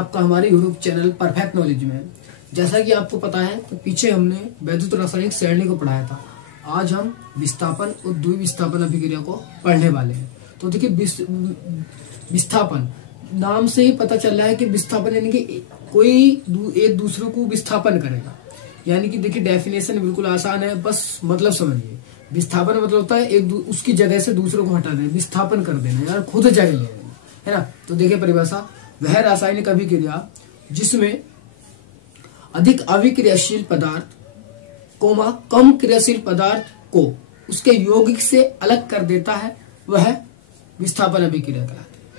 आपका हमारे YouTube channel perfect knowledge में। जैसा कि आपको पता है तो पीछे हमने वैद्युत रासायनिक श्रेणी को पढ़ाया था। आज हम विस्थापन और द्विविस्थापन अभिक्रिया को पढ़ने वाले हैं। तो देखिए विस्थापन नाम से ही पता चल रहा है कि विस्थापन यानी कि कोई एक दूसरे को विस्थापन करेगा। यानी कि देखिए डेफिनेशन बिल्कुल आसान है, बस मतलब समझिए। विस्थापन मतलब होता है उसकी जगह से दूसरों को हटा देना, विस्थापन कर देना, यार खुद जगह ले लेना, है ना। तो देखिए परिभाषा, वह रासायनिक अभिक्रिया जिसमें अधिक अभिक्रियाशील पदार्थ कम क्रियाशील पदार्थ को उसके यौगिक से अलग कर देता है, वह विस्थापन अभिक्रिया कहलाती है।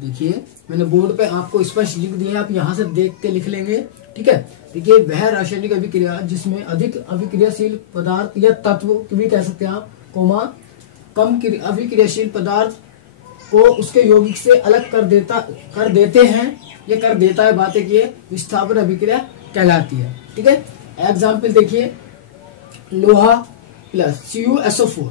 देखिए मैंने बोर्ड पे आपको स्पष्ट लिख दिया है, आप यहां से देख के लिख लेंगे, ठीक है। देखिए वह रासायनिक अभिक्रिया जिसमें अधिक अभिक्रियाशील पदार्थ या तत्व भी कह सकते हैं आप, कम अभिक्रियाशील पदार्थ को उसके यौगिक से अलग कर देते हैं, ये कर देता है बातें की विस्थापन अभिक्रिया कहलाती है, ठीक है। एग्जाम्पल देखिए, लोहा प्लस CuSO4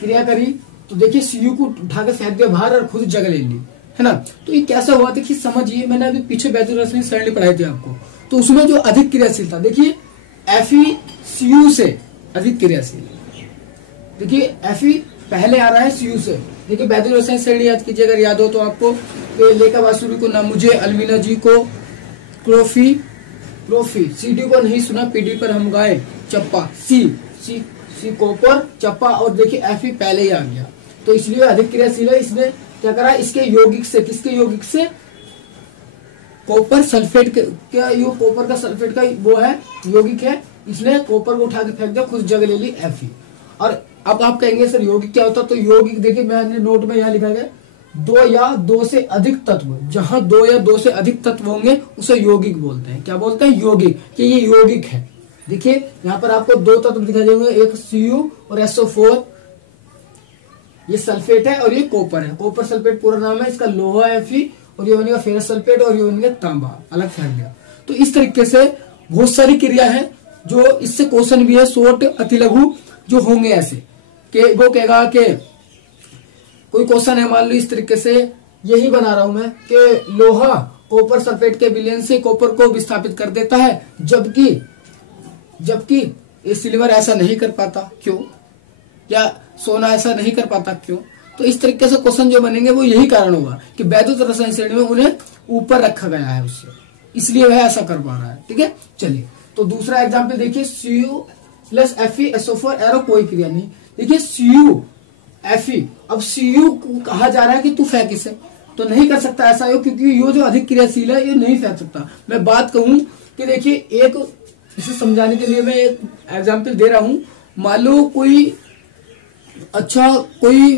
क्रिया करी तो देखिए Cu को उठा के फेंक दिया बाहर और खुद जगह ले ली, है ना। तो ये कैसा हुआ देखिए समझिए, मैंने अभी पीछे वैद्युत रासायनिक श्रेणी पढ़ाई थी आपको, तो उसमें जो अधिक क्रियाशील था देखिए FeCu से अधिक क्रियाशील। देखिए Fe पहले आ रहा है Cu से। देखिए वैद्युत रासायनिक श्रेणी याद कीजिए, अगर याद हो तो आपको लेखा वासुरी को, ना मुझे अलमीना जी को क्रोफी, CD को नहीं सुना पीडी पर हम गाए चप्पा, सी कॉपर चप्पा, और देखिए Fe पहले ही आ गया, तो इसलिए अधिक क्रियाशील है। इसने क्या करा, इसके यौगिक से, किसके यौगिक से, कॉपर सल्फेट क्या, ये कॉपर का सल्फेट का वो है यौगिक है, इसने कॉपर को उठा के फेंक दिया, खुद जगह ले ली Fe। और अब आप कहेंगे सर यौगिक क्या होता है, तो यौगिक देखिए मैंने नोट में यहाँ लिखा है, दो या दो से अधिक तत्व, जहां दो या दो से अधिक तत्व होंगे उसे यौगिक बोलते हैं। क्या बोलते हैं, यौगिक, कि ये यौगिक है। देखिए यहाँ पर आपको दो तत्व दिखाई देंगे, एक Cu और SO4, ये सल्फेट है और ये कॉपर है। कॉपर सल्फेट पूरा नाम है इसका, लोहा Fe, और ये बनेगा फेरस सल्फेट, और ये बनेगा तांबा, अलग फेंक गया। तो इस तरीके से बहुत सारी क्रिया है जो इससे क्वेश्चन भी है, शॉर्ट अति लघु जो होंगे ऐसे कि वो कहेगा कि कोई क्वेश्चन है, मान लो इस तरीके से यही बना रहा हूं मैं कि लोहा कॉपर सल्फेट के विलयन से कॉपर को विस्थापित कर देता है, जबकि ये सिल्वर ऐसा नहीं कर पाता, क्यों, या सोना ऐसा नहीं कर पाता, क्यों। तो इस तरीके से क्वेश्चन जो बनेंगे वो यही कारण होगा कि वैद्युत रासायनिक श्रेणी में उन्हें ऊपर रखा गया है उससे, इसलिए वह ऐसा कर पा रहा है, ठीक है। चलिए तो दूसरा एग्जाम्पल देखिए, Cu प्लस FeSO4 एरो कोई क्रिया नहीं। देखिए Cu Fe, अब Cu को कहा जा रहा है कि तू फेंक इसे, तो नहीं कर सकता ऐसा हो, क्योंकि ये जो अधिक क्रियाशील है ये नहीं फेंक सकता। मैं बात कहूं कि देखिए एक, इसे समझाने के लिए मैं एक एग्जाम्पल दे रहा हूं। मान लो कोई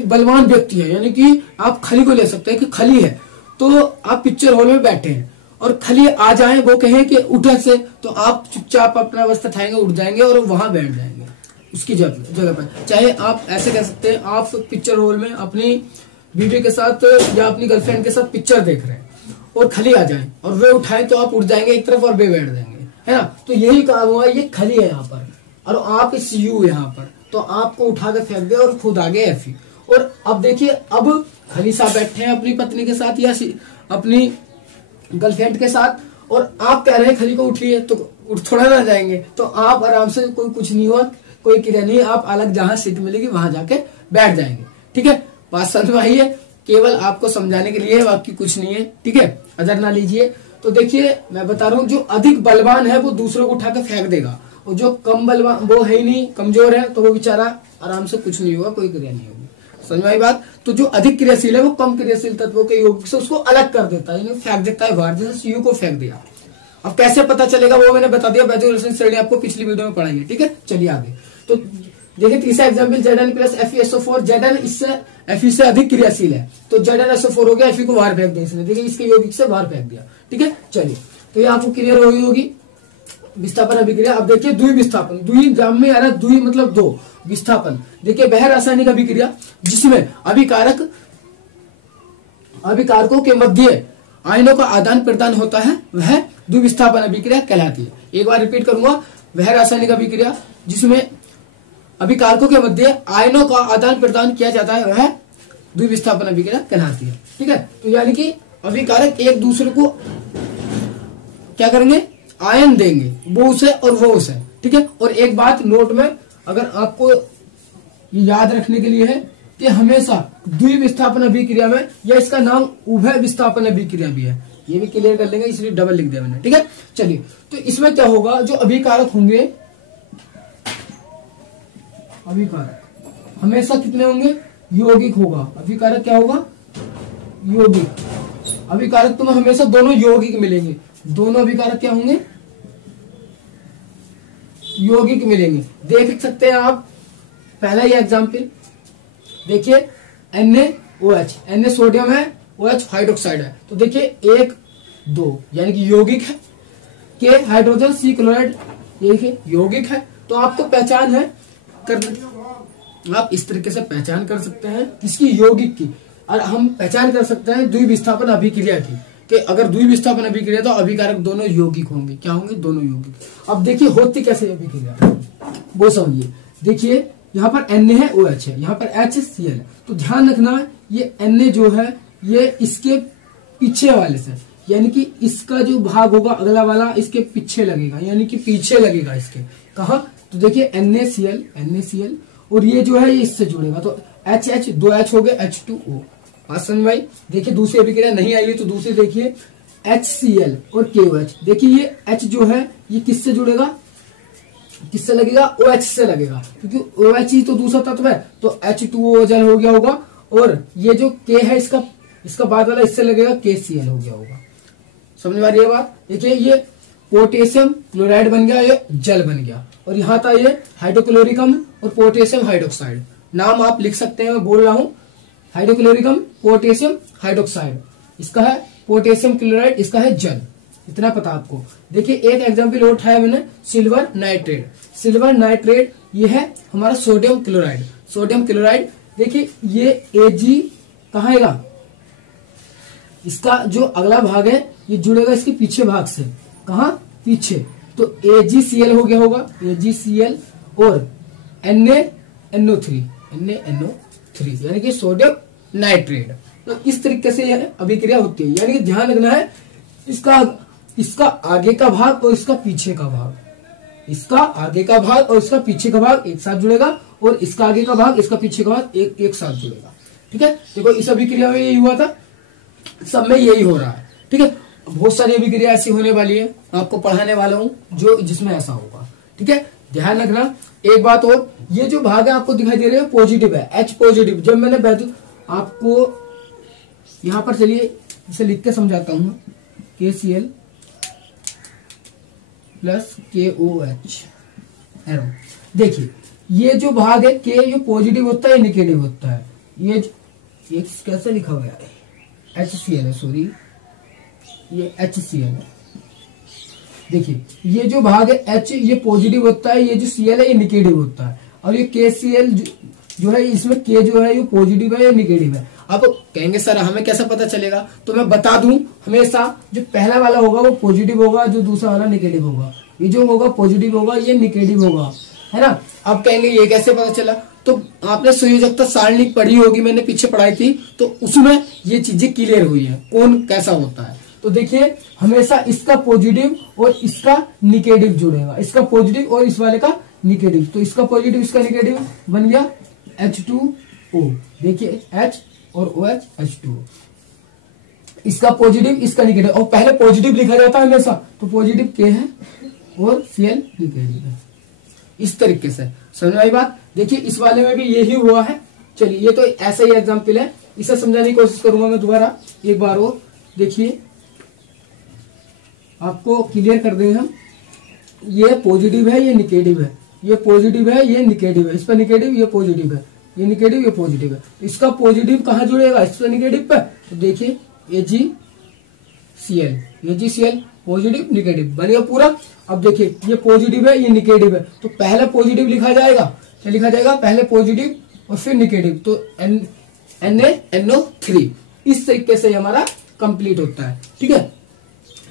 बलवान व्यक्ति है, यानी कि आप खली को ले सकते हैं कि खली है, तो आप पिक्चर हॉल में बैठे हैं और खली आ जाए, वो कहे कि उठे से, तो आप चुपचाप अपना अवस्था उठाएंगे, उठ जाएंगे और वहां बैठ जाएंगे उसकी जगह पर। चाहे आप ऐसे कह सकते हैं, आप पिक्चर हॉल में अपनी बीवी के साथ या अपनी गर्लफ्रेंड के साथ पिक्चर देख रहे हैं और खली आ जाए और वे उठाए, तो आप उठ जाएंगे एक तरफ और वे बैठ जाएंगे, है ना। तो यही कहा हुआ है, ये खली है यहाँ पर और आप Cu यहाँ पर, तो आपको उठा के फेंक दे और खुद आगे Fe। और अब देखिए, अब खली साहब बैठे हैं अपनी पत्नी के साथ या अपनी गर्लफ्रेंड के साथ, और आप कह रहे हैं खली को उठिए, तो उठ थोड़ा ना जाएंगे, तो आप आराम से, कोई कुछ नहीं हुआ, कोई क्रिया नहीं, आप अलग जहां सीट मिलेगी वहां जाके बैठ जाएंगे, ठीक है। बात समझ में आई है, केवल आपको समझाने के लिए, बाकी कुछ नहीं है, ठीक है, अदर ना लीजिए। तो देखिए मैं बता रहा हूं, जो अधिक बलवान है वो दूसरों को उठा के फेंक देगा, और जो कम बलवान, वो है ही नहीं, कमजोर है, तो वो बेचारा आराम से, कुछ नहीं होगा, कोई क्रिया नहीं होगी। समझ में आई बात। तो जो अधिक क्रियाशील है वो कम क्रियाशील तत्वों के यौगिक से उसको अलग कर देता है, यानी फेंक देता है बाहर, जैसे Cu को फेंक दिया। अब कैसे पता चलेगा वो मैंने बता दिया, वैद्युत रासायनिक श्रेणी आपको पिछली वीडियो में पढ़ाई है, ठीक है। चलिए आगे, तो देखिए तीसरा example, Zn plus FeSO4, Zn इससे Fe से अधिक क्रियाशील है, तो ZnSO4 हो गया, Fe को बाहर फेंक दिया इसने, देखिए इसके यौगिक से बाहर फेंक दिया, ठीक है। चलिए तो ये आपको क्लियर होगी विस्थापन अभिक्रिया। अब देखिए द्विविस्थापन, द्वि नाम में आ रहा है, द्वि मतलब दो, विस्थापन। देखिए वह रासायनिक अभिक्रिया जिसमें अभिकारकों के मध्य आयनों का आदान प्रदान होता है, वह द्विविस्थापन अभिक्रिया कहलाती है। एक बार रिपीट करूंगा, वह रासायनिक अभिक्रिया जिसमें अभिकारकों के मध्य आयनों का आदान प्रदान किया जाता है, वह द्विविस्थापन अभिक्रिया कहलाती है, ठीक है। तो यानी कि अभिकारक एक दूसरे को क्या करेंगे, आयन देंगे, वो उसे और वो उसे, ठीक है। और एक बात नोट में अगर आपको याद रखने के लिए है कि हमेशा द्विविस्थापन अभिक्रिया में, या इसका नाम उभय विस्थापन अभिक्रिया भी है, ये भी क्लियर कर लेंगे, इसलिए डबल लिख दिया मैंने, ठीक है। चलिए, तो इसमें क्या होगा, जो अभिकारक होंगे, अभिकारक हमेशा कितने होंगे, यौगिक होगा। अभिकारक क्या होगा, यौगिक। अभिकारक तुम्हें हमेशा दोनों यौगिक मिलेंगे, दोनों अभिकारक क्या होंगे, यौगिक मिलेंगे। देख सकते हैं आप पहला ही एग्जाम्पल देखिए, NaOH, Na सोडियम है, OH हाइड्रोक्साइड है, तो देखिए 1 2 यानी कि यौगिक है, K हाइड्रोजन, C क्लोराइड, ये देखिए यौगिक है। तो आपको पहचान है आप इस तरीके से पहचान कर सकते हैं किसकी, यौगिक की। और हम पहचान कर सकते हैं द्विविस्थापन अभिक्रिया की, कि अगर द्विविस्थापन अभिक्रिया तो अभिकारक दोनों यौगिक होंगे, क्या होंगे, दोनों यौगिक। अब देखिए होती कैसे अभिक्रिया, वो समझिए। देखिए यहाँ पर Na है, OH है, यहाँ पर HCl है, तो ध्यान रखना ये Na जो है ये इसके पीछे वाले से, यानी कि इसका जो भाग होगा अगला वाला इसके पीछे लगेगा, यानी कि पीछे लगेगा इसके, कहा, तो देखिए NaCl, और ये जो है ये इससे जुड़ेगा, तो HH 2H हो गए, H2O। बात समझ भाई। देखिए दूसरी अभिक्रिया नहीं आई तो दूसरी देखिए, HCl और KOH। देखिए ये H जो है ये किससे जुड़ेगा, किससे लगेगा, OH से लगेगा, क्योंकि OH ही तो दूसरा तत्व है, तो H2O जल हो गया होगा, और ये जो K है इसका बाद वाला इससे लगेगा, KCl हो गया होगा। समझ में आ रही है बात। देखिए ये पोटेशियम क्लोराइड बन गया, ये जल बन गया, और यहाँ था ये हाइड्रोक्लोरिक अम्ल और पोटेशियम हाइड्रोक्साइड। नाम आप लिख सकते हैं, मैं बोल रहा हूँ, हाइड्रोक्लोरिक अम्ल, पोटेशियम हाइड्रोक्साइड, इसका है पोटेशियम क्लोराइड, इसका है जल, इतना पता आपको। देखिए एक एग्जाम्पल और उठाया मैंने, सिल्वर नाइट्रेट। सिल्वर नाइट्रेट ये है हमारा सोडियम क्लोराइड, सोडियम क्लोराइड। देखिए ये Ag कहाँ आएगा, इसका जो अगला भाग है ये जुड़ेगा इसके पीछे भाग से, कहा, पीछे, तो AgCl हो गया होगा, AgCl, और NaNO3 यानी कि सोडियम नाइट्रेट। तो इस तरीके से यह अभिक्रिया होती है, यानी कि ध्यान रखना है इसका आगे का भाग और इसका पीछे का भाग, इसका आगे का भाग और इसका पीछे का भाग एक साथ जुड़ेगा, और इसका आगे का भाग इसका पीछे का भाग एक साथ जुड़ेगा, ठीक है। देखो इस अभिक्रिया में यही हुआ था, सब में यही हो रहा है, ठीक है। बहुत सारी अभिक्रिया ऐसी होने वाली है, आपको पढ़ाने वाला हूं जो जिसमें ऐसा होगा, ठीक है। ध्यान रखना एक बात और, ये जो भाग है आपको दिखाई दे रहे हैं पॉजिटिव है, H पॉजिटिव। जब मैंने आपको यहां पर, चलिए इसे लिख के समझाता हूं, KCl प्लस KOH एरो। देखिए ये जो भाग है K, ये पॉजिटिव होता है, निगेटिव होता है, ये कैसे लिखा गया है, HCl है, सॉरी ये HCl है। देखिए ये जो भाग है H ये पॉजिटिव होता है, ये जो Cl है ये निगेटिव होता है, और ये KCl जो है इसमें K जो है ये पॉजिटिव है या निगेटिव है। आप कहेंगे सर हमें कैसे पता चलेगा, तो मैं बता दूं, हमेशा जो पहला वाला होगा वो पॉजिटिव होगा, जो दूसरा वाला निगेटिव होगा। ये जो होगा पॉजिटिव होगा, ये निगेटिव होगा, है ना। आप कहेंगे ये कैसे पता चला, तो आपने संयोजकता सारणी पढ़ी होगी, मैंने पीछे पढ़ाई थी, तो उसमें ये चीजें क्लियर हुई है कौन कैसा होता है। तो देखिए हमेशा इसका पॉजिटिव और इसका निगेटिव जुड़ेगा, इसका पॉजिटिव और इस वाले का निगेटिव, तो इसका पॉजिटिव इसका निगेटिव बन गया H2O। देखिए H और OH H2O, इसका पॉजिटिव इसका निगेटिव, और पहले पॉजिटिव लिखा जाता है हमेशा, तो पॉजिटिव K है और Cl निगेटिव है। इस तरीके से समझ आई बात। देखिए इस वाले में भी यही हुआ है। चलिए ये तो ऐसा ही एग्जाम्पल है, इसे समझाने की कोशिश करूंगा मैं दोबारा एक बार और। देखिए आपको क्लियर कर देंगे हम, ये पॉजिटिव है ये निगेटिव है, ये पॉजिटिव है ये निगेटिव है, इस पर निगेटिव ये पॉजिटिव है, ये निगेटिव ये पॉजिटिव है। इसका पॉजिटिव कहाँ जुड़ेगा, इस पर निगेटिव पे, तो देखिए AgCl पॉजिटिव निगेटिव बन गया पूरा। अब देखिए ये पॉजिटिव है ये निगेटिव है, तो पहले पॉजिटिव लिखा जाएगा, क्या लिखा जाएगा, पहले पॉजिटिव और फिर निगेटिव, तो NaNO3। इस तरीके से हमारा कंप्लीट होता है, ठीक है।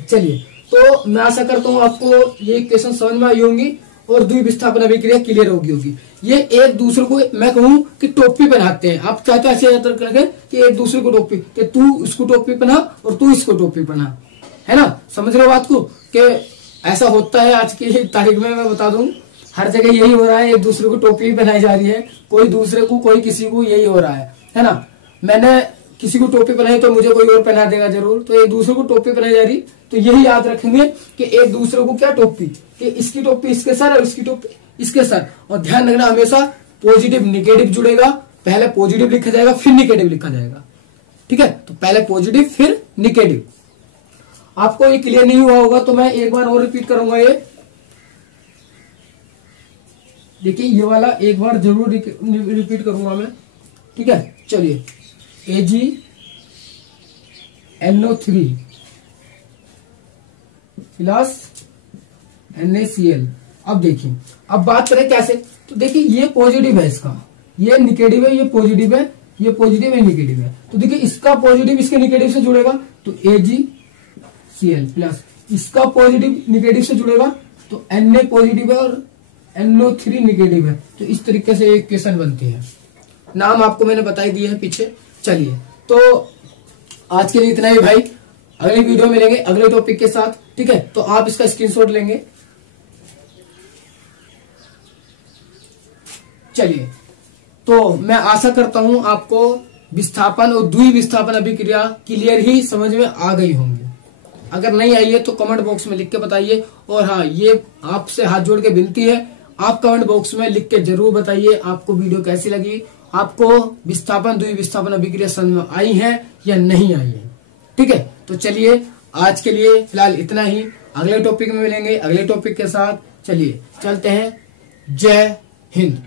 चलिए तो मैं आशा करता हूँ आपको ये क्वेश्चन समझ में आई होंगी, और द्विविस्थापन अभिक्रिया क्लियर होगी। ये एक दूसरे को मैं कहूं कि टोपी पहनाते हैं। आप चाहते ऐसे करके कि एक दूसरे को टोपी, कि तू इसको टोपी पहना और तू इसको टोपी पहना, है ना। समझ रहे हो बात को कि ऐसा होता है आज की तारीख में। मैं बता दूं हर जगह यही हो रहा है, एक दूसरे को टोपी पहनाई जा रही है, कोई दूसरे को कोई किसी को, यही हो रहा है ना। मैंने किसी को टोपी पहनाई तो मुझे कोई और पहना देगा जरूर, तो एक दूसरे को टोपी पहनाई जा रही। तो यही याद रखेंगे कि एक दूसरे को क्या टोपी, कि इसकी टोपी इसके सर और इसकी टोपी इसके सर। और ध्यान रखना हमेशा पॉजिटिव निगेटिव जुड़ेगा, पहले पॉजिटिव लिखा जाएगा फिर निगेटिव लिखा जाएगा, ठीक है। तो पहले पॉजिटिव फिर निगेटिव। आपको ये क्लियर नहीं हुआ होगा तो मैं एक बार और रिपीट करूंगा। ये देखिए, ये वाला एक बार जरूर रिपीट करूंगा मैं, ठीक है। चलिए, AgNO3 प्लस NaCl। अब देखिए, अब बात करें कैसे, तो देखिए ये पॉजिटिव है, इसका ये निगेटिव है, ये पॉजिटिव है, ये पॉजिटिव है, निगेटिव है। तो देखिए इसका पॉजिटिव इसके निगेटिव से जुड़ेगा तो AgCl प्लस इसका पॉजिटिव निगेटिव से जुड़ेगा तो Na पॉजिटिव है और NO3 निगेटिव है। तो इस तरीके से एक इक्वेशन बनती है। नाम आपको मैंने बता ही दिया है पीछे। चलिए, तो आज के लिए इतना ही भाई। अगली वीडियो में मिलेंगे अगले टॉपिक के साथ, ठीक है। तो आप इसका स्क्रीनशॉट लेंगे। चलिए, तो मैं आशा करता हूं आपको विस्थापन और द्विविस्थापन अभिक्रिया क्लियर ही समझ में आ गई होंगी। अगर नहीं आई है तो कमेंट बॉक्स में लिख के बताइए। और हाँ, ये आपसे हाथ जोड़ के विनती है, आप कमेंट बॉक्स में लिख के जरूर बताइए आपको वीडियो कैसी लगी, आपको विस्थापन द्विविस्थापन अभिक्रिया समझ में आई है या नहीं आई है, ठीक है। तो चलिए, आज के लिए फिलहाल इतना ही। अगले टॉपिक में मिलेंगे अगले टॉपिक के साथ। चलिए चलते हैं। जय हिंद।